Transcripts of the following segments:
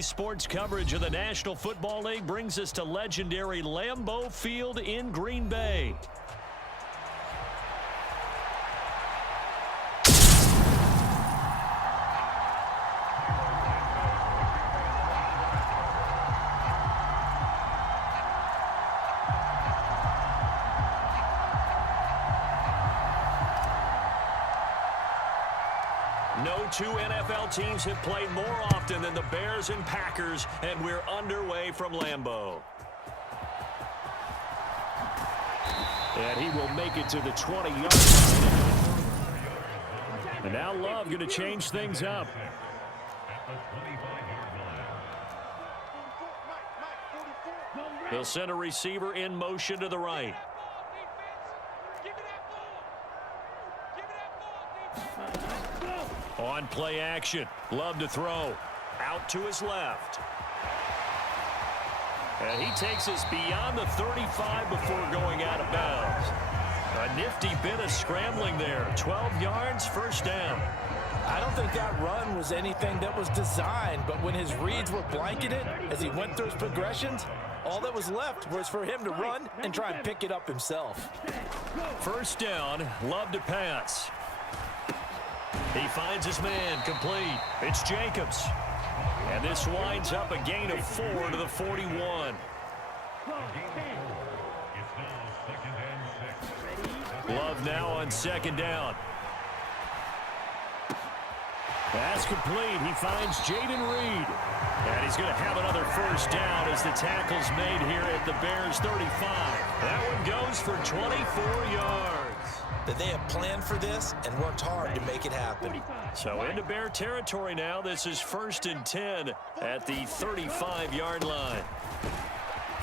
Today's sports coverage of the National Football League brings us to legendary Lambeau Field in Green Bay. No two NFL teams have played more often than the Bears and Packers, and we're underway from Lambeau. And he will make it to the 20-yard line. And now Love going to change things up. He'll send a receiver in motion to the right. On play action. Love to throw. Out to his left. And he takes us beyond the 35 before going out of bounds. A nifty bit of scrambling there. 12 yards, first down. I don't think that run was anything that was designed, but when his reads were blanketed as he went through his progressions, all that was left was for him to run and try and pick it up himself. First down, Love to pass. He finds his man, complete. It's Jacobs. And this winds up a gain of 4 to the 41. Love now on second down. Pass complete. He finds Jaden Reed. And he's going to have another first down as the tackle's made here at the Bears 35. That one goes for 24 yards. That they have planned for this and worked hard to make it happen. So into Bear territory now. This is 1st and 10 at the 35-yard line.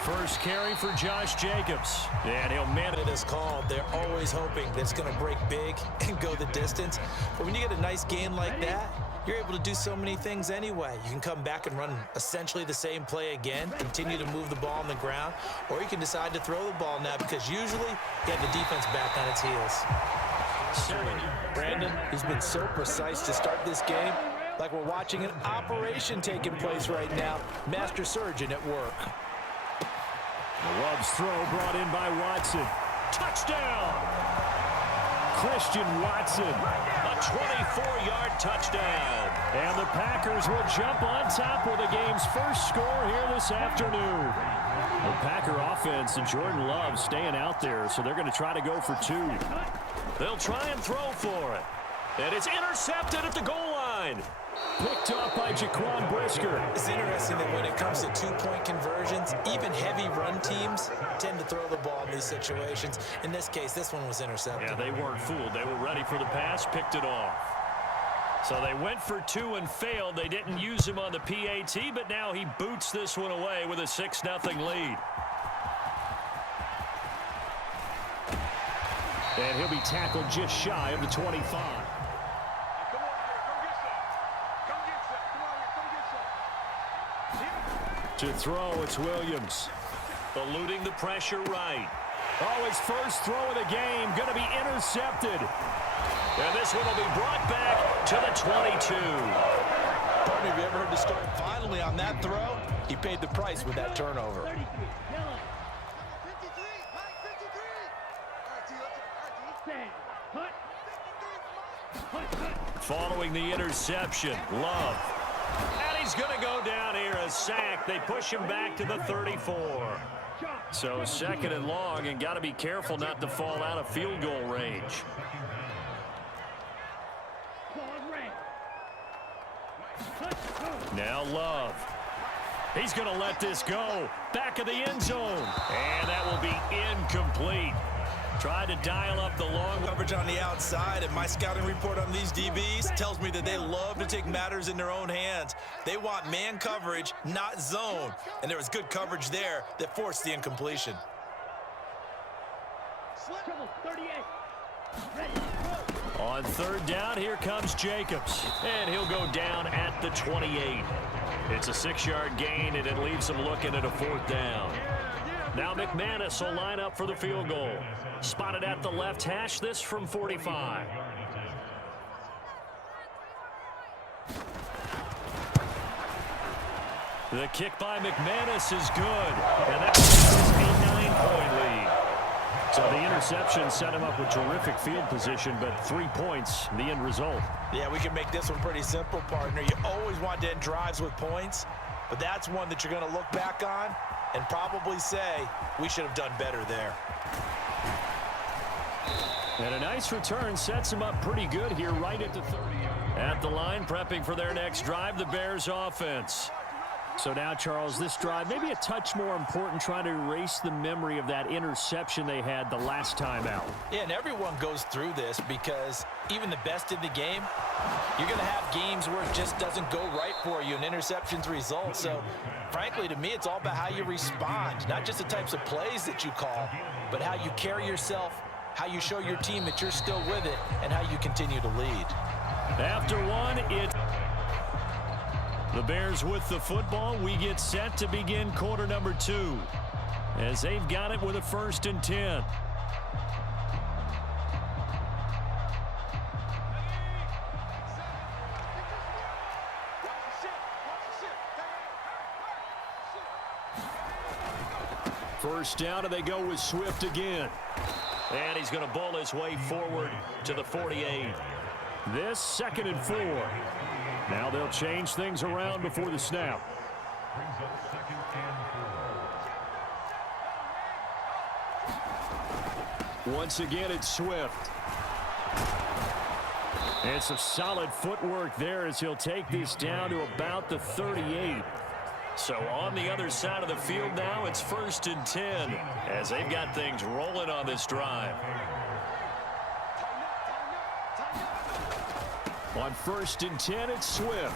First carry for Josh Jacobs. And he'll manage. It is called. They're always hoping that it's going to break big and go the distance. But when you get a nice game like that, you're able to do so many things anyway. You can come back and run essentially the same play again, continue to move the ball on the ground, or you can decide to throw the ball now because usually you have the defense back on its heels. Brandon, he's been so precise to start this game, like we're watching an operation taking place right now. Master surgeon at work. Love's throw brought in by Watson. Touchdown! Christian Watson, a 24-yard touchdown. And the Packers will jump on top with the game's first score here this afternoon. The Packer offense and Jordan Love staying out there, so they're going to try to go for 2. They'll try and throw for it. And it's intercepted at the goal line. Picked off by Jaquan Brisker. It's interesting that when it comes to two-point conversions, even heavy run teams tend to throw the ball in these situations. In this case, this one was intercepted. Yeah, they weren't fooled. They were ready for the pass, picked it off. So they went for 2 and failed. They didn't use him on the PAT, but now he boots this one away with a 6-0 lead. And he'll be tackled just shy of the 25. To throw, it's Williams. Eluding the pressure right. Oh, his first throw of the game going to be intercepted. And this one will be brought back to the 22. Partner, have you ever heard the story? Finally, on that throw, he paid the price with that turnover. Following the interception, Love. And he's going to go down here, a sack. They push him back to the 34. So 2nd and long, and got to be careful not to fall out of field goal range. Now Love. He's going to let this go. Back of the end zone. And that will be incomplete. Tried to dial up the long Coverage on the outside, and my scouting report on these DBs tells me that they love to take matters in their own hands. They want man coverage, not zone. And there was good coverage there that forced the incompletion. On 3rd down, here comes Jacobs. And he'll go down at the 28. It's a 6-yard gain, and it leaves him looking at a 4th down. Now McManus will line up for the field goal. Spotted at the left hash, this from 45. The kick by McManus is good. And that's a 9-point lead. So the interception set him up with terrific field position, but 3 points, the end result. Yeah, we can make this one pretty simple, partner. You always want to end drives with points, but that's one that you're going to look back on and probably say, we should have done better there. And a nice return sets him up pretty good here right at the 30. At the line, prepping for their next drive, the Bears offense. So now, Charles, this drive maybe a touch more important, trying to erase the memory of that interception they had the last time out. Yeah, and everyone goes through this because even the best in the game, you're going to have games where it just doesn't go right for you and interceptions result. So, frankly, to me, it's all about how you respond, not just the types of plays that you call, but how you carry yourself, how you show your team that you're still with it, and how you continue to lead. After one, it's the Bears with the football. We get set to begin quarter number 2 as they've got it with a 1st and 10. First down, and they go with Swift again. And he's going to bowl his way forward to the 48. This 2nd and 4. Now they'll change things around before the snap. Once again, it's Swift. And some solid footwork there as he'll take this down to about the 38. So on the other side of the field now, it's 1st and 10 as they've got things rolling on this drive. On 1st and 10, it's Swift.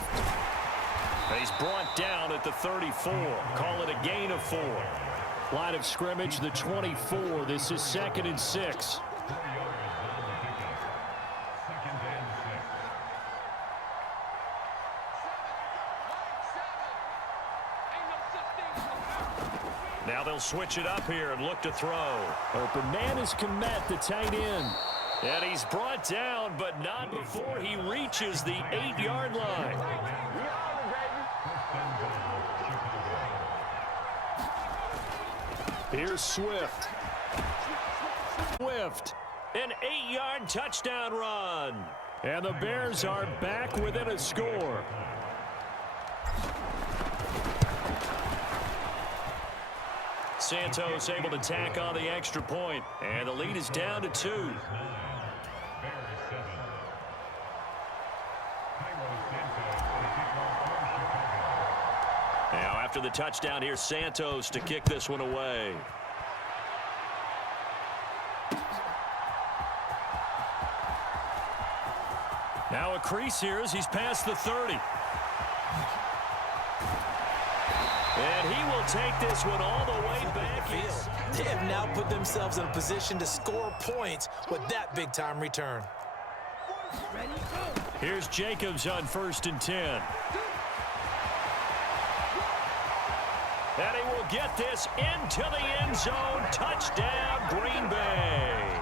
He's brought down at the 34. Call it a gain of 4. Line of scrimmage, the 24. This is 2nd and 6. Now they'll switch it up here and look to throw. Open man is Kmet, the tight end. And he's brought down, but not before he reaches the 8-yard line. Here's Swift. Swift, an 8-yard touchdown run. And the Bears are back within a score. Santos able to tack on the extra point, and the lead is down to 2. Now after the touchdown, here's Santos to kick this one away. Now a crease here as he's past the 30. And he will take this one all the way back. They have now put themselves in a position to score points with that big-time return. Here's Jacobs on 1st and 10. And he will get this into the end zone. Touchdown, Green Bay.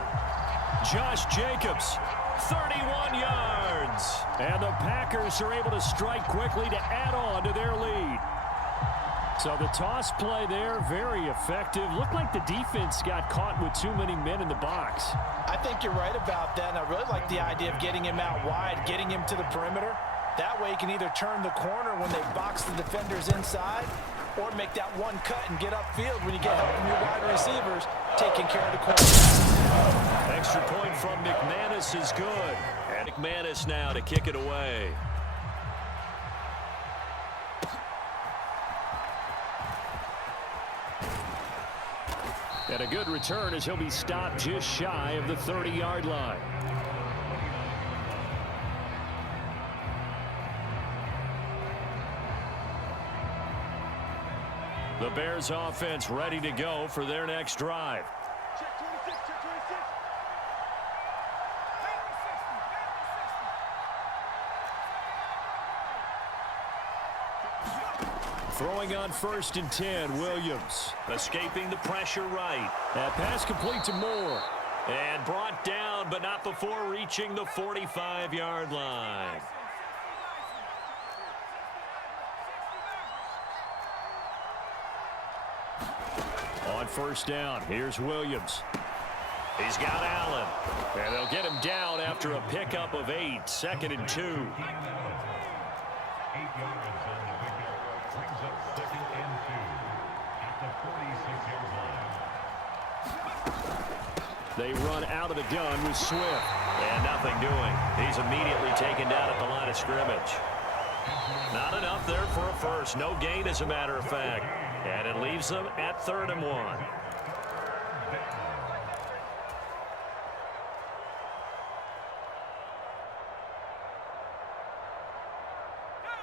Josh Jacobs, 31 yards. And the Packers are able to strike quickly to add on to their lead. So the toss play there, very effective. Looked like the defense got caught with too many men in the box. I think you're right about that, and I really like the idea of getting him out wide, getting him to the perimeter. That way he can either turn the corner when they box the defenders inside or make that one cut and get upfield when you get help from your wide receivers taking care of the corner. Extra point from McManus is good. And McManus now to kick it away. And a good return as he'll be stopped just shy of the 30-yard line. The Bears offense ready to go for their next drive. Throwing on 1st and 10, Williams. Escaping the pressure right. That pass complete to Moore. And brought down, but not before reaching the 45-yard line. On first down, here's Williams. He's got Allen. And they'll get him down after a pickup of 8. 2nd and 2. 8 yards on the pickup. Brings up 2nd and 2 at the 46-yard line. They run out of the gun with Swift. And nothing doing. He's immediately taken down at the line of scrimmage. Not enough there for a first. No gain, as a matter of fact. And it leaves them at 3rd and 1.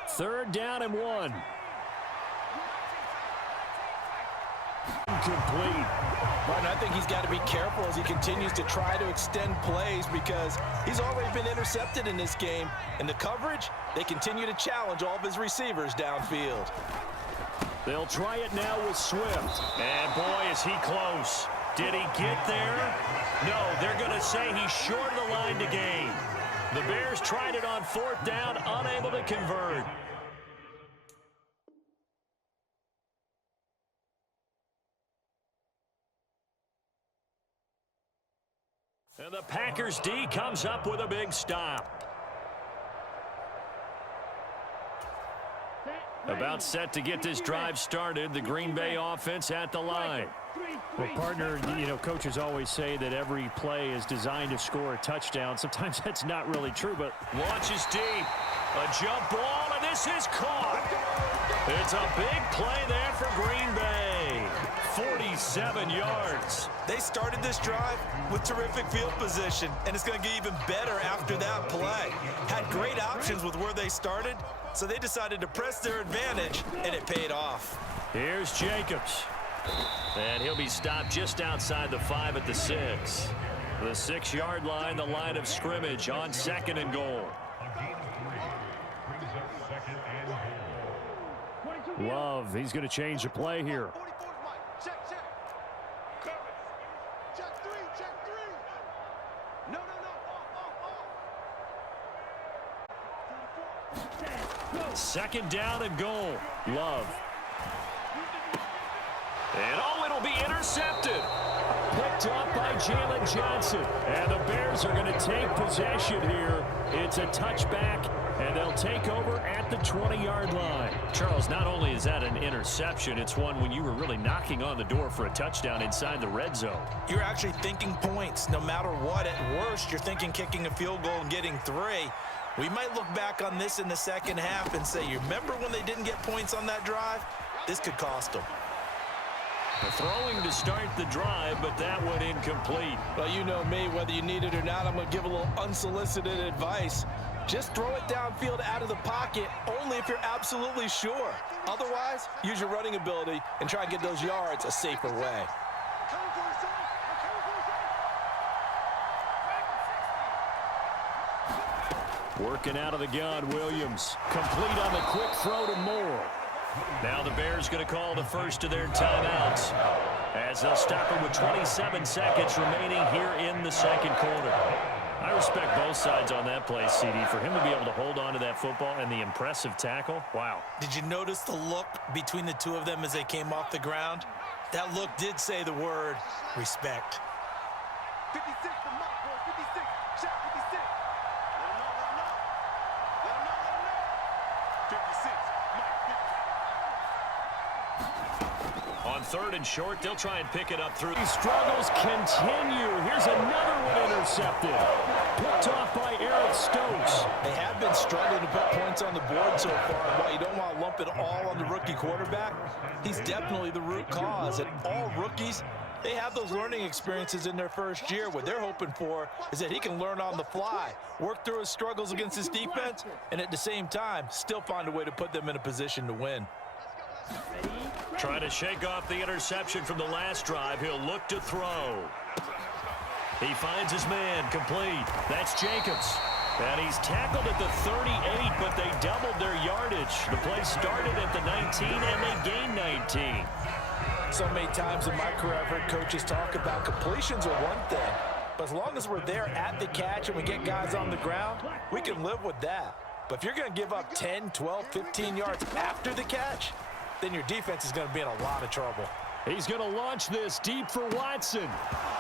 Third down and 1. Incomplete. Martin, I think he's got to be careful as he continues to try to extend plays because he's already been intercepted in this game. And the coverage, they continue to challenge all of his receivers downfield. They'll try it now with Swift. And boy, is he close. Did he get there? No, they're going to say he's short of the line to gain. The Bears tried it on 4th down, unable to convert. And the Packers D comes up with a big stop. About set to get this drive started, the Green Bay offense at the line. Well, partner, you know, coaches always say that every play is designed to score a touchdown. Sometimes that's not really true, but Launches deep. A jump ball, and this is caught. It's a big play there for Green Bay. 47 yards. They started this drive with terrific field position, and it's going to get even better after that play. Had great options with where they started, so they decided to press their advantage, and it paid off. Here's Jacobs. And he'll be stopped just outside the 5 at the 6. The 6-yard line, the line of scrimmage on 2nd and goal. A gain of 3 brings up 2nd and goal. Love, he's going to change the play here. Second down and goal. Love. And it'll be intercepted. Picked up by Jalen Johnson. And the Bears are going to take possession here. It's a touchback, and they'll take over at the 20-yard line. Charles, not only is that an interception, it's one when you were really knocking on the door for a touchdown inside the red zone. You're actually thinking points no matter what. At worst, you're thinking kicking a field goal and getting 3. We might look back on this in the second half and say, you remember when they didn't get points on that drive? This could cost them. Throwing to start the drive, but that went incomplete. Well, you know me, whether you need it or not, I'm going to give a little unsolicited advice. Just throw it downfield out of the pocket only if you're absolutely sure. Otherwise, use your running ability and try and get those yards a safer way. Working out of the gun, Williams. Complete on the quick throw to Moore. Now the Bears going to call the first of their timeouts as they'll stop it with 27 seconds remaining here in the second quarter. I respect both sides on that play, CD. For him to be able to hold on to that football and the impressive tackle, wow. Did you notice the look between the two of them as they came off the ground? That look did say the word respect. 56 for Mike, boy. 56. Shot 56. Let him know, let him know. Let him know, let him know. 56. Mike, 56. On third and short, they'll try and pick it up through. These struggles continue. Here's another one intercepted. Picked off by Eric Stokes. They have been struggling to put points on the board so far. While you don't want to lump it all on the rookie quarterback, he's definitely the root cause. And all rookies, they have those learning experiences in their first year. What they're hoping for is that he can learn on the fly, work through his struggles against his defense, and at the same time, still find a way to put them in a position to win. Trying to shake off the interception from the last drive. He'll look to throw. He finds his man complete. That's Jacobs. And he's tackled at the 38, but they doubled their yardage. The play started at the 19, and they gained 19. So many times in my career, I've heard coaches talk about completions are one thing. But as long as we're there at the catch and we get guys on the ground, we can live with that. But if you're going to give up 10, 12, 15 yards after the catch, then your defense is going to be in a lot of trouble. He's going to launch this deep for Watson.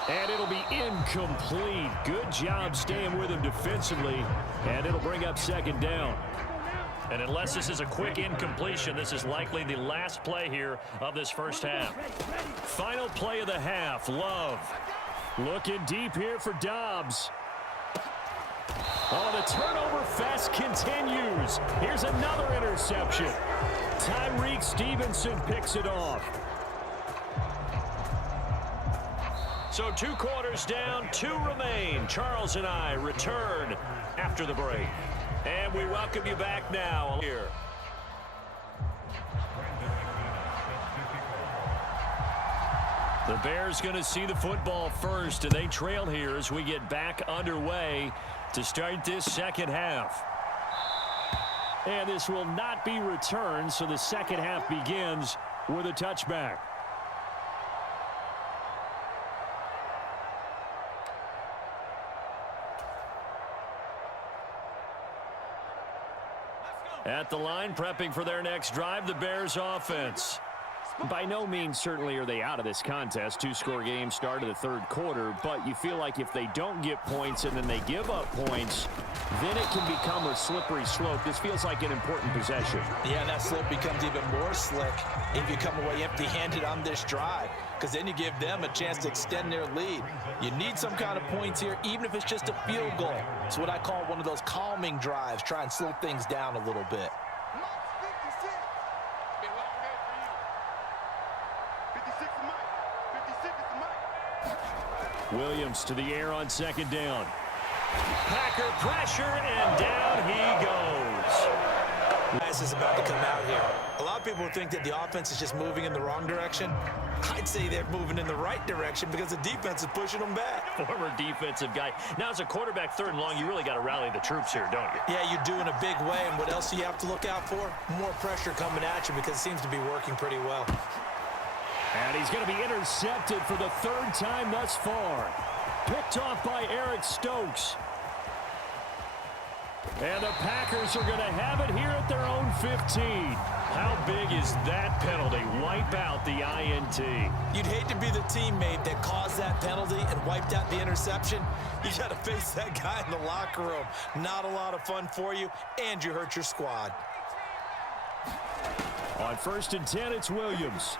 And it'll be incomplete. Good job staying with him defensively. And it'll bring up second down. And unless this is a quick incompletion, this is likely the last play here of this first half. Final play of the half, Love. Looking deep here for Dobbs. Oh, the turnover fest continues. Here's another interception. Tyreek Stevenson picks it off. So 2 quarters down, 2 remain. Charles and I return after the break. And we welcome you back now here. The Bears going to see the football first, and they trail here as we get back underway to start this second half. And this will not be returned, so the second half begins with a touchback. At the line, prepping for their next drive, the Bears offense. By no means certainly are they out of this contest. 2-score game start of the third quarter, but you feel like if they don't get points and then they give up points, then it can become a slippery slope. This feels like an important possession. Yeah, and that slope becomes even more slick if you come away empty-handed on this drive, because then you give them a chance to extend their lead. You need some kind of points here, even if it's just a field goal. It's what I call one of those calming drives. Try and slow things down a little bit. Williams to the air on second down. Packer pressure, and down he goes. This is about to come out here. A lot of people think that the offense is just moving in the wrong direction. I'd say they're moving in the right direction because the defense is pushing them back. Former defensive guy. Now, as a quarterback, 3rd and long, you really got to rally the troops here, don't you? Yeah, you do in a big way. And what else do you have to look out for? More pressure coming at you because it seems to be working pretty well. And he's going to be intercepted for the 3rd time thus far. Picked off by Eric Stokes. And the Packers are going to have it here at their own 15. How big is that penalty? Wipe out the INT. You'd hate to be the teammate that caused that penalty and wiped out the interception. You got to face that guy in the locker room. Not a lot of fun for you, and you hurt your squad. On 1st and 10, it's Williams.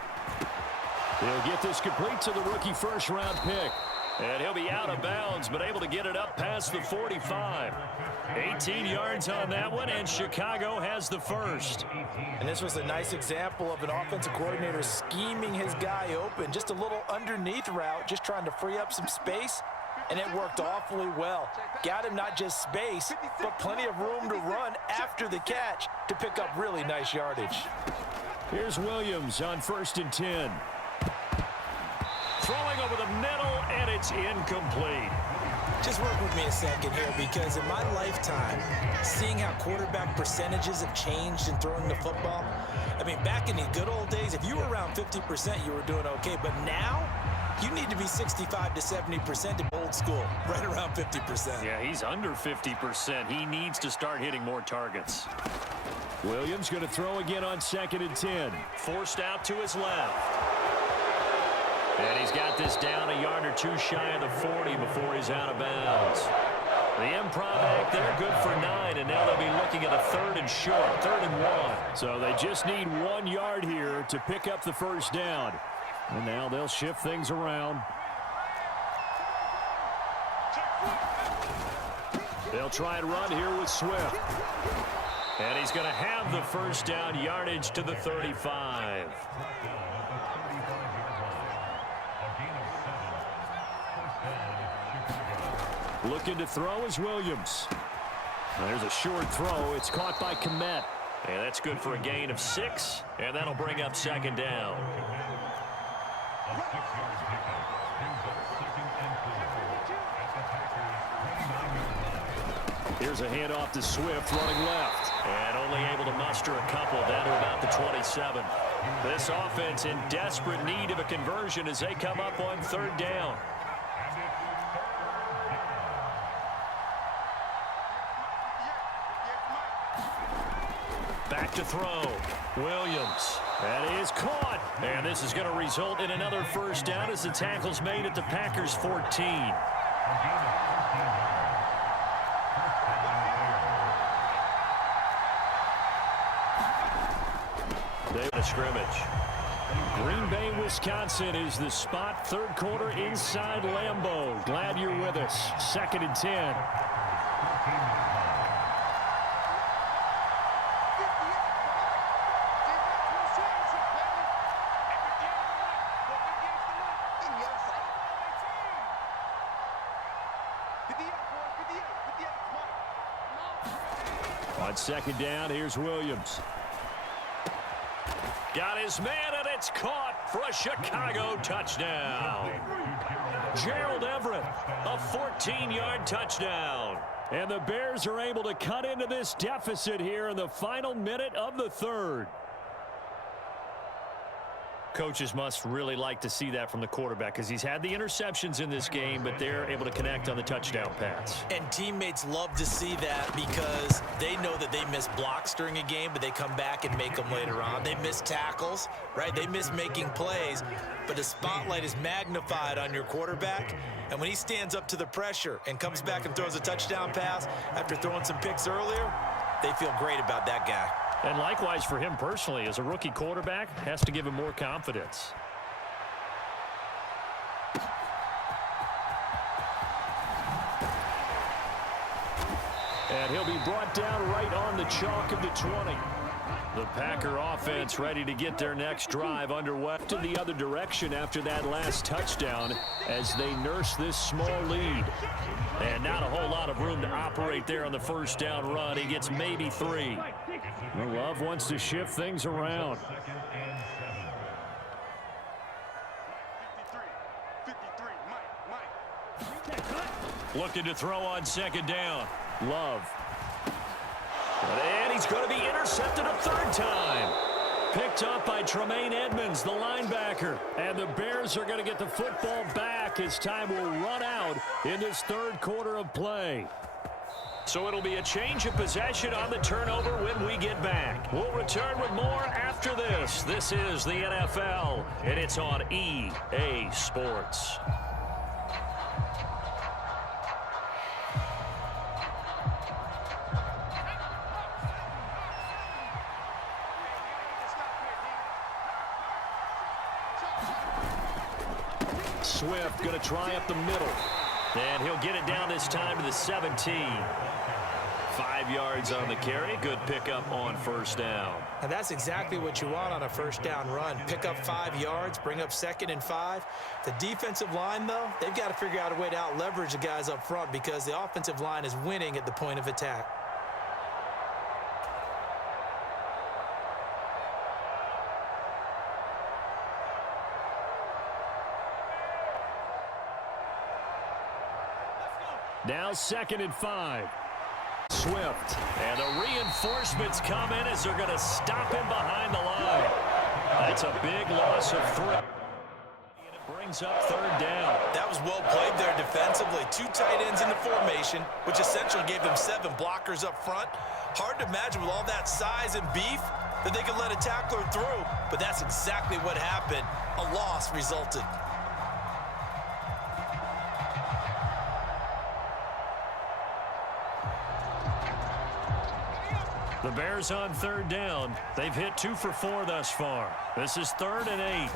He'll get this complete to the rookie first-round pick. And he'll be out of bounds, but able to get it up past the 45. 18 yards on that one, and Chicago has the first. And this was a nice example of an offensive coordinator scheming his guy open. Just a little underneath route, just trying to free up some space, and it worked awfully well. Got him not just space, but plenty of room to run after the catch to pick up really nice yardage. Here's Williams on 1st and 10. Throwing over the middle, and it's incomplete. Just work with me a second here, because in my lifetime, seeing how quarterback percentages have changed in throwing the football, I mean, back in the good old days, if you were around 50%, you were doing okay. But now, you need to be 65 to 70% in old school, right around 50%. Yeah, he's under 50%. He needs to start hitting more targets. Williams going to throw again on 2nd and 10. Forced out to his left. And he's got this down a yard or 2 shy of the 40 before he's out of bounds. The improv act there, good for 9, and now they'll be looking at a 3rd and short, 3rd and 1. So they just need 1 yard here to pick up the first down. And now they'll shift things around. They'll try and run here with Swift. And he's going to have the first down, yardage to the 35. Looking to throw is Williams. There's a short throw. It's caught by Kmet. And that's good for a gain of 6. And that'll bring up 2nd down. Here's a handoff to Swift running left. And only able to muster a couple down to about the 27. This offense in desperate need of a conversion as they come up on 3rd down. Back to throw. Williams. That is caught. And this is going to result in another first down as the tackle's made at the Packers 14. They a scrimmage. Green Bay, Wisconsin is the spot. Third quarter inside Lambeau. Glad you're with us. 2nd and 10. On 2nd down, here's Williams. Got his man, and it's caught for a Chicago touchdown. Gerald Everett, a 14-yard touchdown. And the Bears are able to cut into this deficit here in the final minute of the third. Coaches must really like to see that from the quarterback because he's had the interceptions in this game, but they're able to connect on the touchdown pass. And teammates love to see that because they know that they miss blocks during a game, but they come back and make them later on. They miss tackles, right? They miss making plays, but the spotlight is magnified on your quarterback. And when he stands up to the pressure and comes back and throws a touchdown pass after throwing some picks earlier, they feel great about that guy. And likewise for him personally, as a rookie quarterback, has to give him more confidence. And he'll be brought down right on the chalk of the 20. The Packer offense ready to get their next drive underway to the other direction after that last touchdown as they nurse this small lead. And not a whole lot of room to operate there on the first down run. He gets maybe 3. Well, Love wants to shift things around. 53, Mike. Looking to throw on 2nd down. Love. And he's going to be intercepted a 3rd time. Picked up by Tremaine Edmonds, the linebacker. And the Bears are going to get the football back as time will run out in this 3rd quarter of play. So it'll be a change of possession on the turnover when we get back. We'll return with more after this. This is the NFL, and it's on EA Sports. Swift going to try up the middle. And he'll get it down this time to the 17. 5 yards on the carry. Good pickup on first down. And that's exactly what you want on a first down run. Pick up 5 yards, bring up 2nd and 5. The defensive line, though, they've got to figure out a way to out-leverage the guys up front because the offensive line is winning at the point of attack. Now 2nd and 5. Swift. And the reinforcements come in as they're going to stop him behind the line. That's a big loss of 3. And it brings up 3rd down. That was well played there defensively. 2 tight ends in the formation, which essentially gave them 7 blockers up front. Hard to imagine with all that size and beef that they could let a tackler through, but that's exactly what happened. A loss resulted. The Bears on 3rd down. They've hit 2 for 4 thus far. This is 3rd and 8.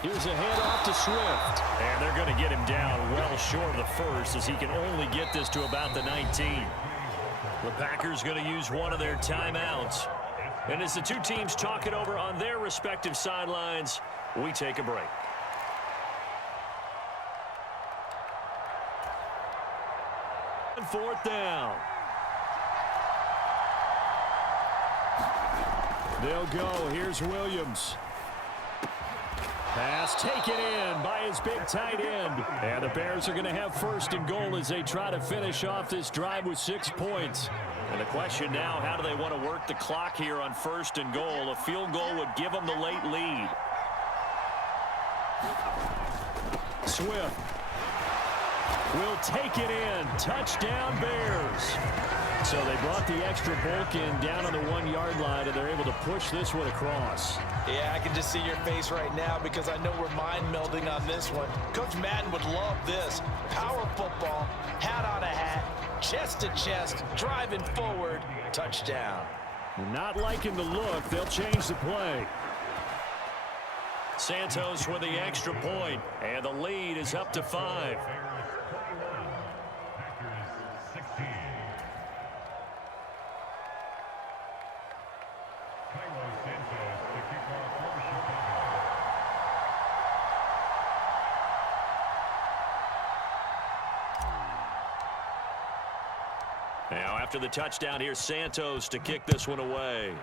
Here's a handoff to Swift. And they're going to get him down well short of the first as he can only get this to about the 19. The Packers going to use one of their timeouts. And as the two teams talk it over on their respective sidelines, we take a break. And 4th down. They'll go. Here's Williams. Pass taken in by his big tight end. And the Bears are going to have 1st and goal as they try to finish off this drive with 6 points. And the question now, how do they want to work the clock here on 1st and goal? A field goal would give them the late lead. Swift. will take it in. Touchdown, Bears. So they brought the extra bulk in down on the 1-yard line, and they're able to push this one across. Yeah, I can just see your face right now because I know we're mind melding on this one. Coach Madden would love this. Power football, hat on a hat, chest to chest, driving forward, touchdown. Not liking the look. They'll change the play. Santos with the extra point, and the lead is up to 5. Now, after the touchdown, here's Santos to kick this one away.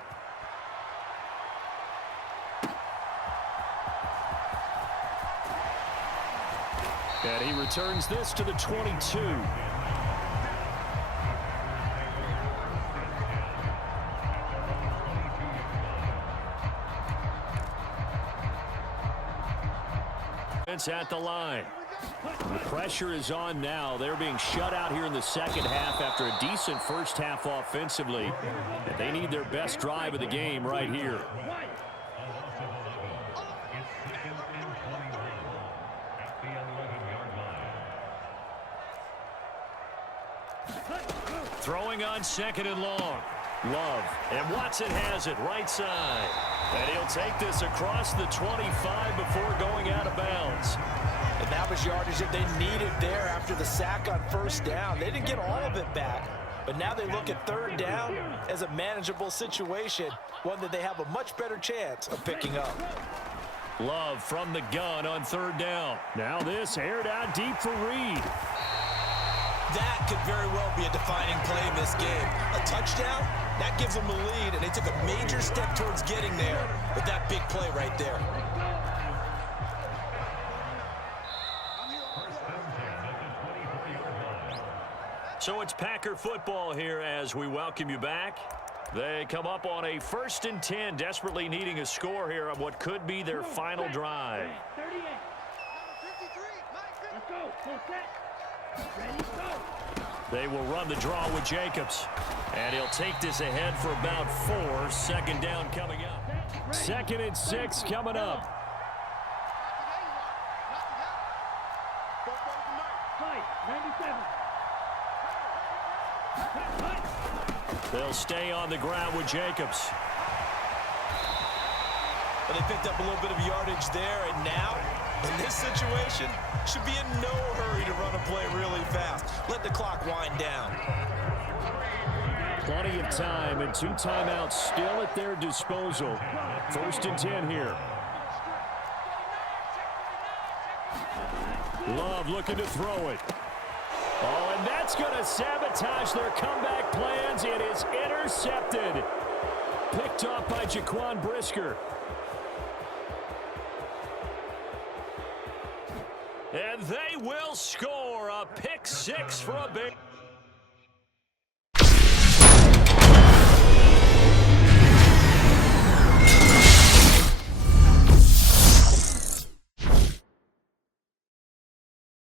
And he returns this to the 22. It's at the line. The pressure is on now. They're being shut out here in the second half after a decent first half offensively. And they need their best drive of the game right here. Throwing on 2nd and long. Love. And Watson has it right side. And he'll take this across the 25 before going out of bounds. And that was yardage that they needed there after the sack on first down. They didn't get all of it back, but now they look at 3rd down as a manageable situation, one that they have a much better chance of picking up. Love from the gun on 3rd down. Now this aired out deep for Reed. That could very well be a defining play in this game. A touchdown, that gives them the lead, and they took a major step towards getting there with that big play right there. So it's Packer football here as we welcome you back. They come up on a 1st and 10, desperately needing a score here on what could be their final drive. 38. Let's go. Full set. Ready, go. They will run the draw with Jacobs. And he'll take this ahead for about 4. 2nd down coming up. 2nd and 6 coming up. Fight. 97. They'll stay on the ground with Jacobs. But they picked up a little bit of yardage there, and now, in this situation, should be in no hurry to run a play really fast. Let the clock wind down. Plenty of time and 2 timeouts still at their disposal. 1st and 10 here. Love looking to throw it. Oh, and that's going to sabotage their comeback plans. It is intercepted. Picked off by Jaquan Brisker. And they will score a pick 6 for a big...